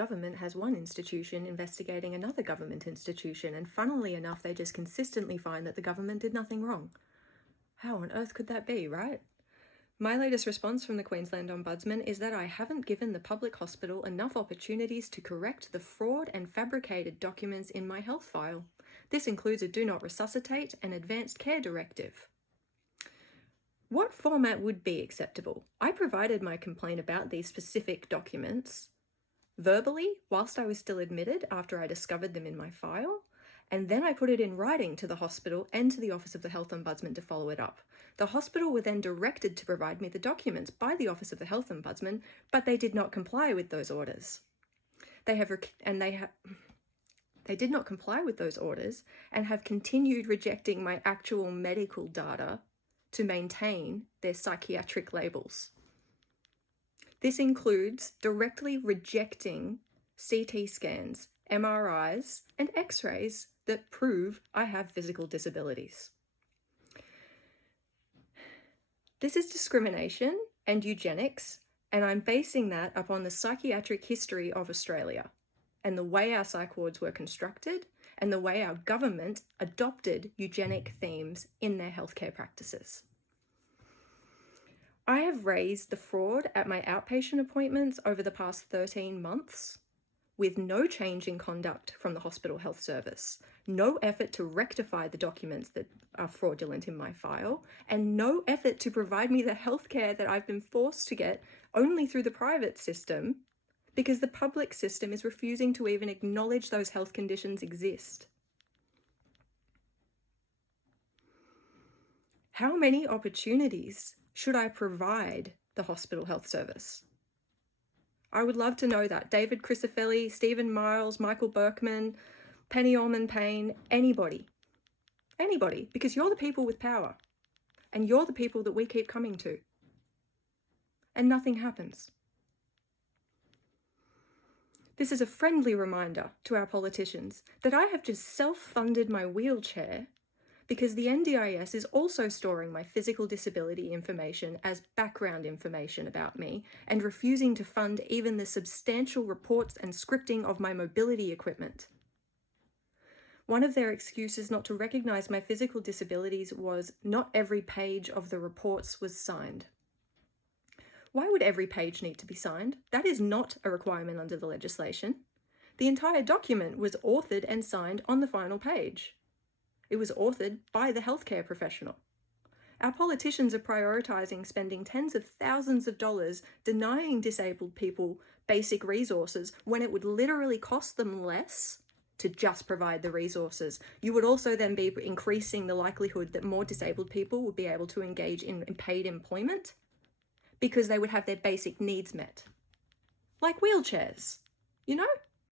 government has one institution investigating another government institution, and funnily enough, they just consistently find that the government did nothing wrong. How on earth could that be, right? My latest response from the Queensland Ombudsman is that I haven't given the public hospital enough opportunities to correct the fraud and fabricated documents in my health file. This includes a do not resuscitate and advanced care directive. What format would be acceptable? I provided my complaint about these specific documents verbally whilst I was still admitted after I discovered them in my file, and then I put it in writing to the hospital and to the Office of the Health Ombudsman to follow it up. The hospital were then directed to provide me the documents by the Office of the Health Ombudsman, but they did not comply with those orders. They did not comply with those orders and have continued rejecting my actual medical data to maintain their psychiatric labels. This includes directly rejecting CT scans, MRIs, and X-rays that prove I have physical disabilities. This is discrimination and eugenics, and I'm basing that upon the psychiatric history of Australia and the way our psych wards were constructed and the way our government adopted eugenic themes in their healthcare practices. I have raised the fraud at my outpatient appointments over the past 13 months with no change in conduct from the hospital health service, no effort to rectify the documents that are fraudulent in my file, and no effort to provide me the healthcare that I've been forced to get only through the private system because the public system is refusing to even acknowledge those health conditions exist. How many opportunities should I provide the hospital health service? I would love to know that. David Crisafulli, Stephen Miles, Michael Berkman, Penny Allman-Payne, anybody, because you're the people with power and you're the people that we keep coming to, and nothing happens. This is a friendly reminder to our politicians that I have just self-funded my wheelchair because the NDIS is also storing my physical disability information as background information about me and refusing to fund even the substantial reports and scripting of my mobility equipment. One of their excuses not to recognise my physical disabilities was not every page of the reports was signed. Why would every page need to be signed? That is not a requirement under the legislation. The entire document was authored and signed on the final page. It was authored by the healthcare professional. Our politicians are prioritising spending tens of thousands of dollars denying disabled people basic resources when it would literally cost them less to just provide the resources. You would also then be increasing the likelihood that more disabled people would be able to engage in paid employment because they would have their basic needs met. Like wheelchairs, you know?